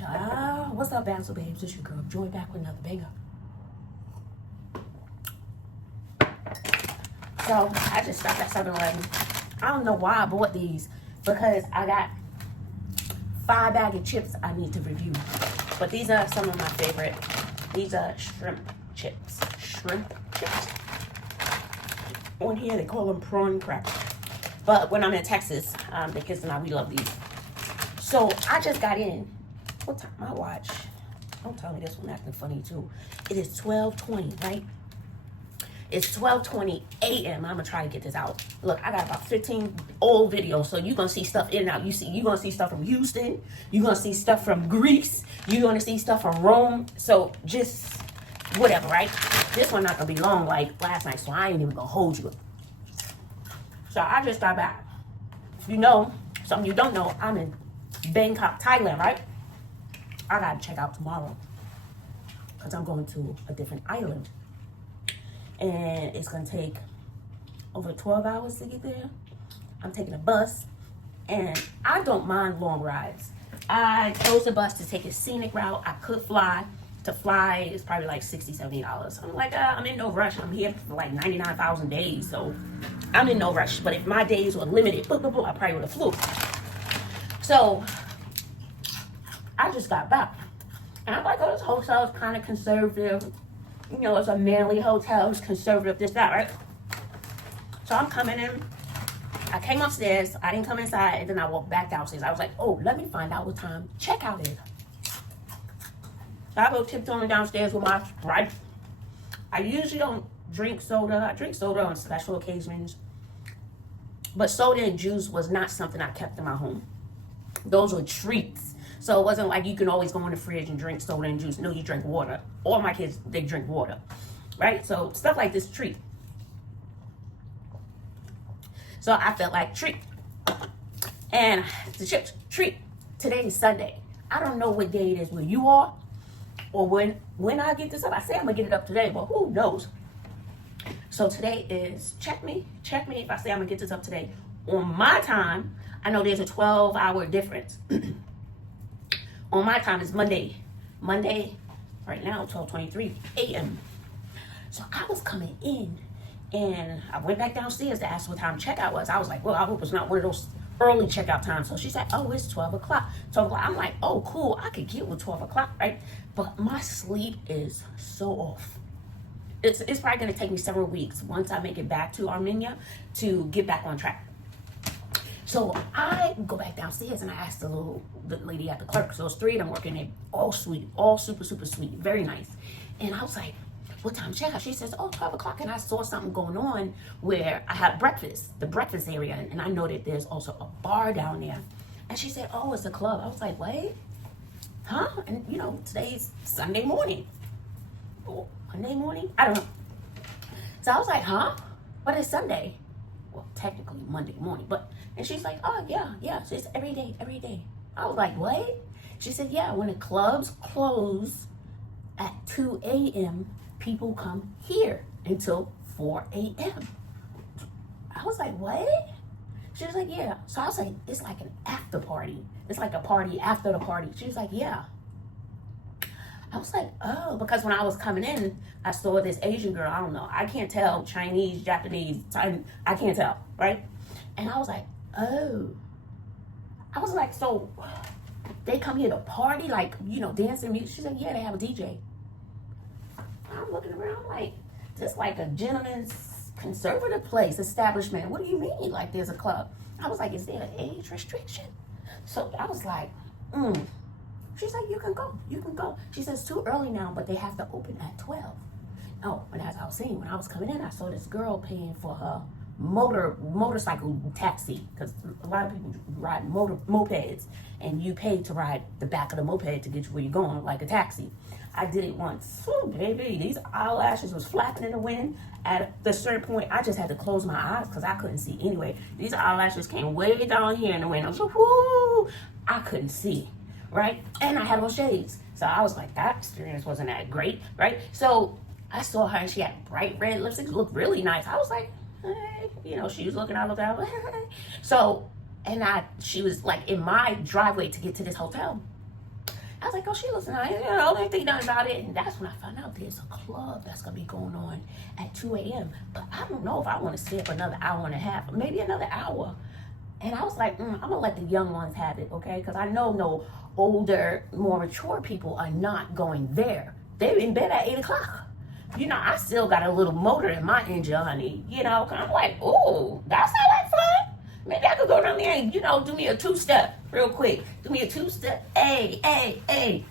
What's up, Basil Babes? It's your girl Joy back with another banger. So I just stopped at 7-Eleven. I don't know why I bought these because I got 5 bags of chips I need to review. But these are some of my favorite. These are shrimp chips. Shrimp chips. On here they call them prawn crackers. But when I'm in Texas, the kids and I, we love these. So I just got in. What time? My watch. Don't tell me this one acting funny too. It is 12:20, right? It's 12:20 a.m. I'm gonna try to get this out. Look, I got about 15 old videos, so you're gonna see stuff in and out. You're gonna see stuff from Houston. You're gonna see stuff from Greece. You're gonna see stuff from Rome. So just whatever, right? This one not gonna be long like last night, so I ain't even gonna hold you. So I just got back. You know, some of you don't know, I'm in Bangkok, Thailand, right? I gotta check out tomorrow because I'm going to a different island. And it's gonna take over 12 hours to get there. I'm taking a bus, and I don't mind long rides. I chose the bus to take a scenic route. I could fly. To fly is probably like $60, $70. I'm like, I'm in no rush. I'm here for like 99,000 days, so I'm in no rush. But if my days were limited, I probably would have flew. So I just got back, and I'm like, oh, this hotel is kind of conservative. You know, it's a manly hotel, it's conservative, this, that, right? So I'm coming in. I came upstairs. I didn't come inside, and then I walked back downstairs. I was like, oh, let me find out what time checkout is. So I go tiptoeing downstairs with my Sprite. I usually don't drink soda. I drink soda on special occasions. But soda and juice was not something I kept in my home. Those were treats. So it wasn't like you can always go in the fridge and drink soda and juice. No, you drink water. All my kids, they drink water, right? So stuff like this, treat. So I felt like treat. And the chips, treat. Today is Sunday. I don't know what day it is where you are or when I get this up. I say I'm going to get it up today, but who knows? So today is, check me if I say I'm going to get this up today. On my time, I know there's a 12-hour difference. On my time, it's Monday. Monday, right now, 12:23 a.m. So I was coming in, and I went back downstairs to ask what time checkout was. I was like, well, I hope it's not one of those early checkout times. So she said, oh, it's 12 o'clock. 12 o'clock. I'm like, oh, cool. I could get with 12 o'clock, right? But my sleep is so off. It's probably going to take me several weeks once I make it back to Armenia to get back on track. So I go back downstairs and I asked the lady at the clerk. So it's 3 of them working there, all sweet, all super, super sweet, very nice. And I was like, what time checkout? She says, oh, 12 o'clock. And I saw something going on where I had breakfast, the breakfast area. And I know that there's also a bar down there. And she said, oh, it's a club. I was like, what? Huh? And you know, today's Sunday morning. Or Monday morning? I don't know. So I was like, huh? But it's Sunday. Well, technically Monday morning, but, and she's like, oh, yeah, so it's every day. I was like, what? She said, yeah, when the clubs close at 2 a.m., people come here until 4 a.m. I was like, what? She was like, yeah. So I was like, it's like an after party. It's like a party after the party. She was like, yeah. I was like, oh, because when I was coming in, I saw this Asian girl. I don't know. I can't tell Chinese, Japanese, I can't tell, right? And I was like, oh. I was like, so they come here to party, like, you know, dancing music? She said, yeah, they have a DJ. I'm looking around like, this like a gentleman's conservative place, establishment. What do you mean, like there's a club? I was like, is there an age restriction? So I was like, She's like, you can go. She says, too early now, but they have to open at 12. Oh, and as I was saying, when I was coming in, I saw this girl paying for her motorcycle taxi, because a lot of people ride mopeds, and you pay to ride the back of the moped to get you where you're going, like a taxi. I did it once. Oh, baby, these eyelashes was flapping in the wind. At a certain point, I just had to close my eyes because I couldn't see anyway. These eyelashes came way down here in the wind. I was like, whoo, I couldn't see. Right? And I had on shades. So I was like, that experience wasn't that great, right? So I saw her and she had bright red lipstick. It looked really nice. I was like, hey. You know, she was looking, I looked at her. So, and she was like in my driveway to get to this hotel. I was like, oh, she looks nice. You know, I didn't think nothing about it. And that's when I found out there's a club that's going to be going on at 2 a.m. But I don't know if I want to stay up another hour and a half, maybe another hour. And I was like, I'm going to let the young ones have it, okay? Because I know no older, more mature people are not going there. They're in bed at 8 o'clock. You know, I still got a little motor in my engine, honey. You know, I'm like, ooh, that's not like fun. Maybe I could go down there and, you know, do me a two-step real quick. Do me a two-step. Hey,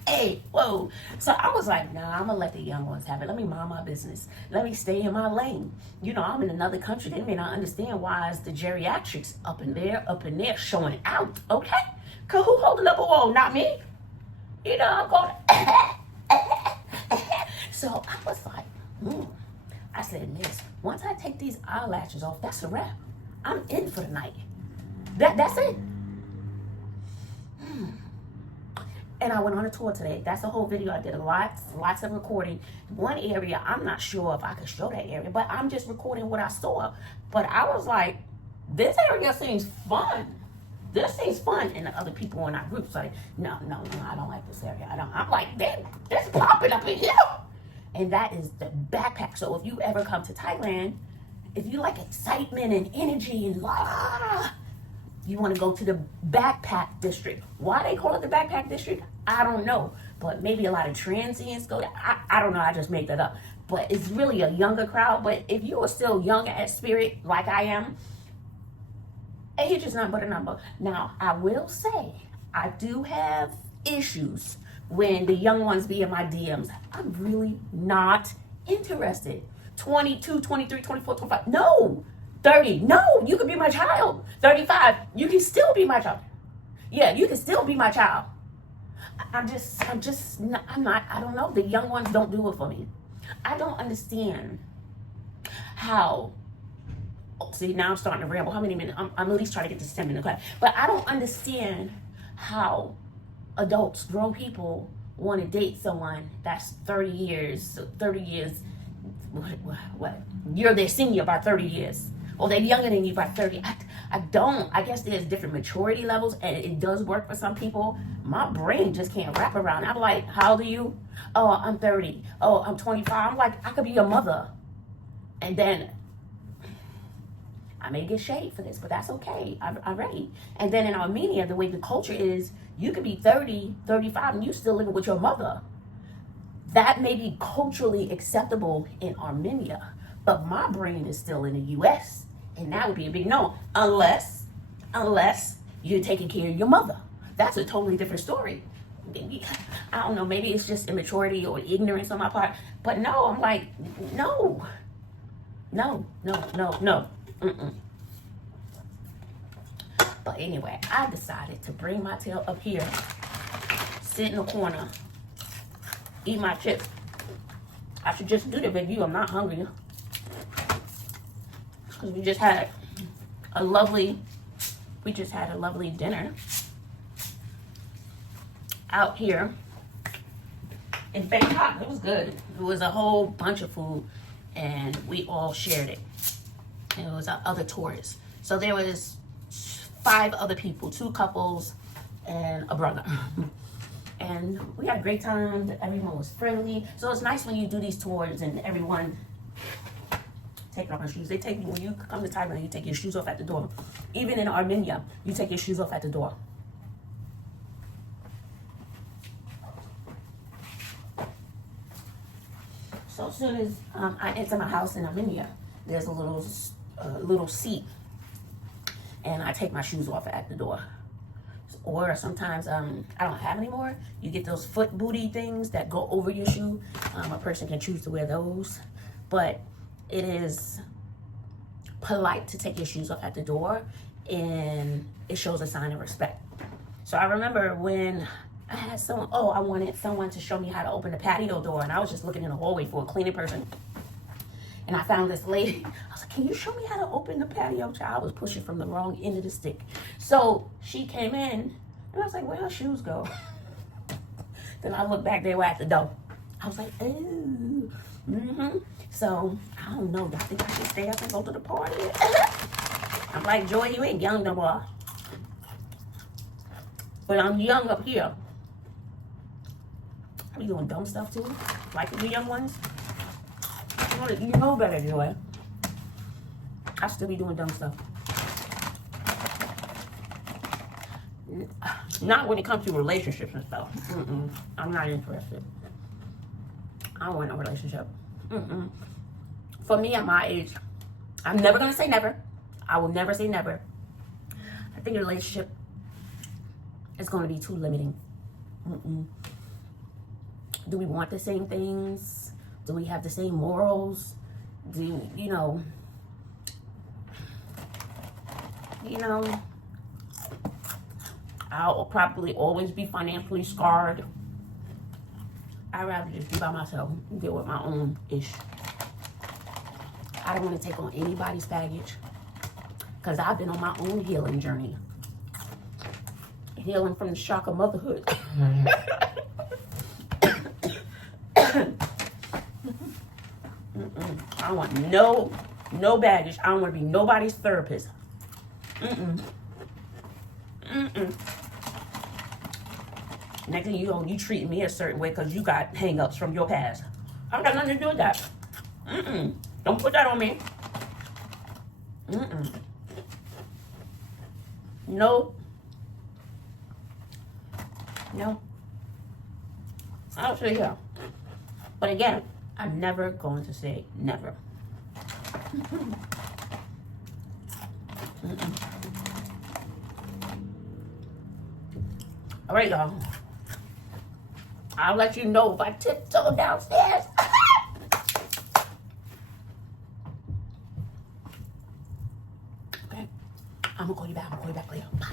whoa. So I was like, nah, I'm going to let the young ones have it. Let me mind my business. Let me stay in my lane. You know, I'm in another country. They may not understand why it's the geriatrics up in there showing out, okay? Because who holding up a wall? Not me. You know, I'm going So I was like, I said, Miss, once I take these eyelashes off, that's a wrap. I'm in for the night. That's it. And I went on a tour today. That's the whole video. I did lots of recording. One area, I'm not sure if I could show that area, but I'm just recording what I saw. But I was like, this area seems fun. This seems fun. And the other people in our group like, no, I don't like this area. I'm like, this popping up in here. And that is the backpack. So if you ever come to Thailand, if you like excitement and energy and you want to go to the backpack district. Why they call it the backpack district, I don't know. But maybe a lot of transients go there. I don't know. I just made that up. But it's really a younger crowd. But if you are still young at spirit, like I am, age is not but a number. Now, I will say, I do have issues when the young ones be in my DMs. I'm really not interested. 22, 23, 24, 25. No. 30. No, you could be my child. 35. You can still be my child. Yeah, you can still be my child. I don't know. The young ones don't do it for me. I don't understand how. See, now I'm starting to ramble. How many minutes? I'm at least trying to get this 10-minute class. But I don't understand how adults, grown people, want to date someone that's 30 years. What? You're their senior by 30 years. Or they're younger than you by 30. I don't. I guess there's different maturity levels, and it does work for some people. My brain just can't wrap around it. I'm like, how old are you? Oh, I'm 30. Oh, I'm 25. I'm like, I could be your mother. And then I may get shade for this, but that's okay. I'm ready. And then in Armenia, the way the culture is, you could be 30, 35, and you still living with your mother. That may be culturally acceptable in Armenia, but my brain is still in the U.S., and that would be a big no, unless you're taking care of your mother. That's a totally different story. I don't know, maybe it's just immaturity or ignorance on my part, but no, I'm like, no. Mm-mm. But anyway, I decided to bring my tail up here, sit in the corner, eat my chips. I should just do the review. I'm not hungry. Because we just had a lovely dinner out here in Bangkok. It was good. It was a whole bunch of food, and we all shared it. And it was other tourists. So there was 5 other people, 2 couples and a brother. And we had a great time. Everyone was friendly. So it's nice when you do these tours and everyone taking off their shoes. They take you, when you come to Thailand, you take your shoes off at the door. Even in Armenia, you take your shoes off at the door. So as soon as I enter my house in Armenia, there's a little seat, and I take my shoes off at the door. Or sometimes I don't have any more. You get those foot booty things that go over your shoe. A person can choose to wear those, but it is polite to take your shoes off at the door, and it shows a sign of respect. So I remember when I had I wanted someone to show me how to open the patio door, and I was just looking in the hallway for a cleaning person. And I found this lady. I was like, can you show me how to open the patio? I was pushing from the wrong end of the stick. So she came in, and I was like, where her shoes go? Then I looked back, they were at the door. I was like, ooh. So, I don't know. I think I should stay up and go to the party. I'm like, Joy, you ain't young no more. But I'm young up here. be doing dumb stuff too. Like the young ones. You know better, Joy. I still be doing dumb stuff. Not when it comes to relationships and stuff. I'm not interested. I don't want no relationship. For me, at my age, I'm never going to say never. I will never say never. I think a relationship is going to be too limiting. Do we want the same things? Do we have the same morals? You know, I'll probably always be financially scarred. I'd rather just be by myself and deal with my own ish. I don't want to take on anybody's baggage because I've been on my own healing journey. Healing from the shock of motherhood. I don't want no baggage. I don't want to be nobody's therapist. Next thing you know, you treat me a certain way because you got hang-ups from your past. I don't got nothing to do with that. Don't put that on me. No. I'll say yeah. But again, I'm never going to say never. All right, y'all. I'll let you know if I tiptoe downstairs. Okay. I'm gonna call you back. Later. Bye.